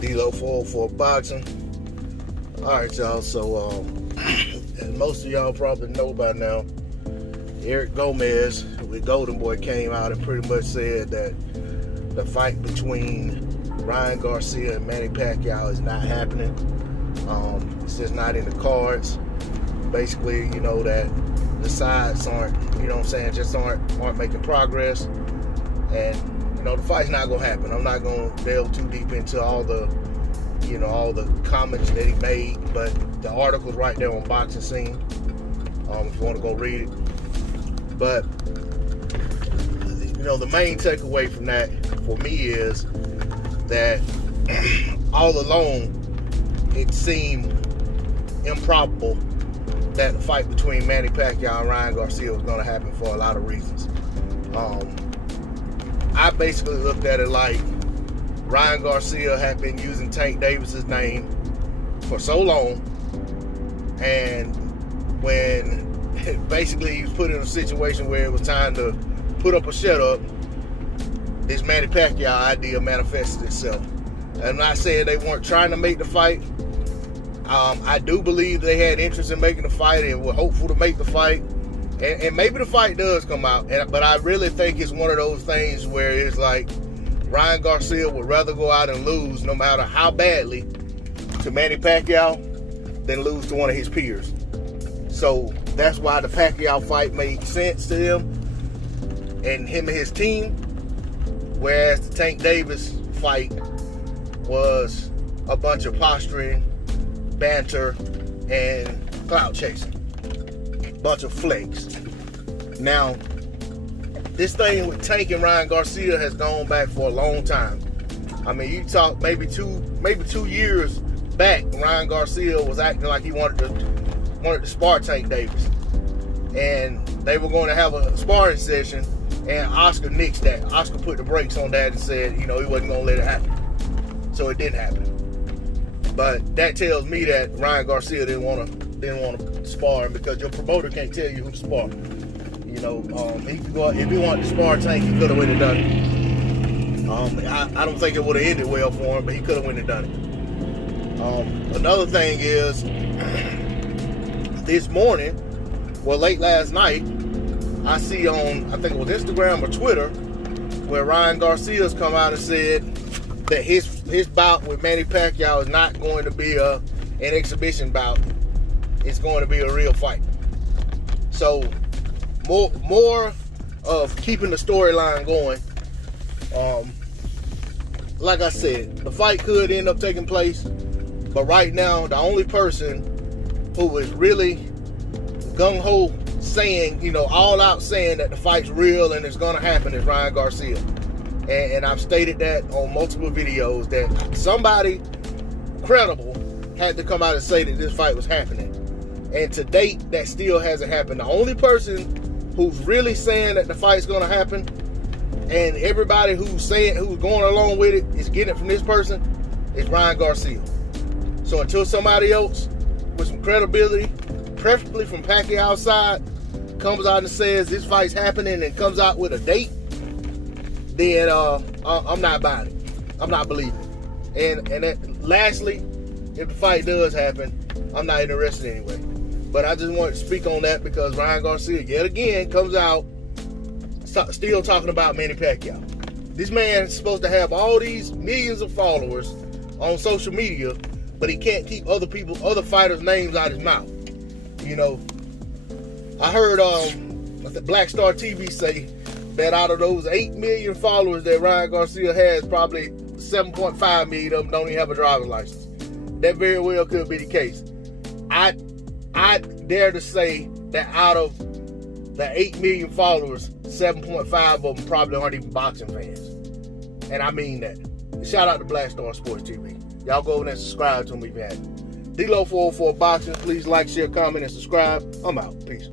D-Lo 404 Boxing. Alright, y'all, so as most of y'all probably know by now, Eric Gomez with Golden Boy came out and pretty much said that the fight between Ryan Garcia and Manny Pacquiao is not happening. It's just not in the cards. Basically, you know, that the sides aren't, you know what I'm saying, just aren't making progress. And, you know, the fight's not going to happen. I'm not going to delve too deep into all the, you know, all the comments that he made, but the article's right there on Boxing Scene, if you want to go read it. But, you know, the main takeaway from that for me is that all along it seemed improbable that the fight between Manny Pacquiao and Ryan Garcia was going to happen for a lot of reasons. I basically looked at it like Ryan Garcia had been using Tank Davis's name for so long, and when basically he was put in a situation where it was time to put up or shut up, this Manny Pacquiao idea manifested itself. I'm not saying they weren't trying to make the fight. I do believe they had interest in making the fight and were hopeful to make the fight. And maybe the fight does come out. But I really think it's one of those things where it's like Ryan Garcia would rather go out and lose, no matter how badly, to Manny Pacquiao than lose to one of his peers. So that's why the Pacquiao fight made sense to him and his team. Whereas the Tank Davis fight was a bunch of posturing, banter, and clout chasing. Bunch of flakes. Now, this thing with Tank and Ryan Garcia has gone back for a long time. I mean, you talk maybe two years back, Ryan Garcia was acting like he wanted to spar Tank Davis, and they were going to have a sparring session, and Oscar nixed that. Oscar put the brakes on that and said, you know, he wasn't going to let it happen. So it didn't happen. But that tells me that Ryan Garcia didn't want to spar him, because your promoter can't tell you who to spar. You know, if he wanted to spar Tank, he could have went and done it. I don't think it would have ended well for him, but he could have went and done it. Another thing is, this morning, well, late last night, I see on, I think it was Instagram or Twitter, where Ryan Garcia's come out and said that his bout with Manny Pacquiao is not going to be an exhibition bout. It's going to be a real fight. So more of keeping the storyline going. Like I said, the fight could end up taking place, but right now the only person who is really gung-ho saying, you know, all out saying that the fight's real and it's going to happen is Ryan Garcia. And I've stated that on multiple videos, that somebody credible had to come out and say that this fight was happening. And to date, that still hasn't happened. The only person who's really saying that the fight's going to happen, and everybody who's going along with it is getting it from this person, is Ryan Garcia. So until somebody else with some credibility, preferably from Pacquiao's side, comes out and says this fight's happening and comes out with a date, then I'm not buying it. I'm not believing it. And lastly, if the fight does happen, I'm not interested anyway. But I just wanted to speak on that because Ryan Garcia, yet again, comes out still talking about Manny Pacquiao. This man is supposed to have all these millions of followers on social media, but he can't keep other fighters' names out his mouth. You know, I heard Black Star TV say that out of those 8 million followers that Ryan Garcia has, probably 7.5 million of them don't even have a driver's license. That very well could be the case. I dare to say that out of the 8 million followers, 7.5 of them probably aren't even boxing fans. And I mean that. Shout out to Black Star Sports TV. Y'all go over there and subscribe to me if you haven't. D-Lo 404 Boxing. Please like, share, comment, and subscribe. I'm out. Peace.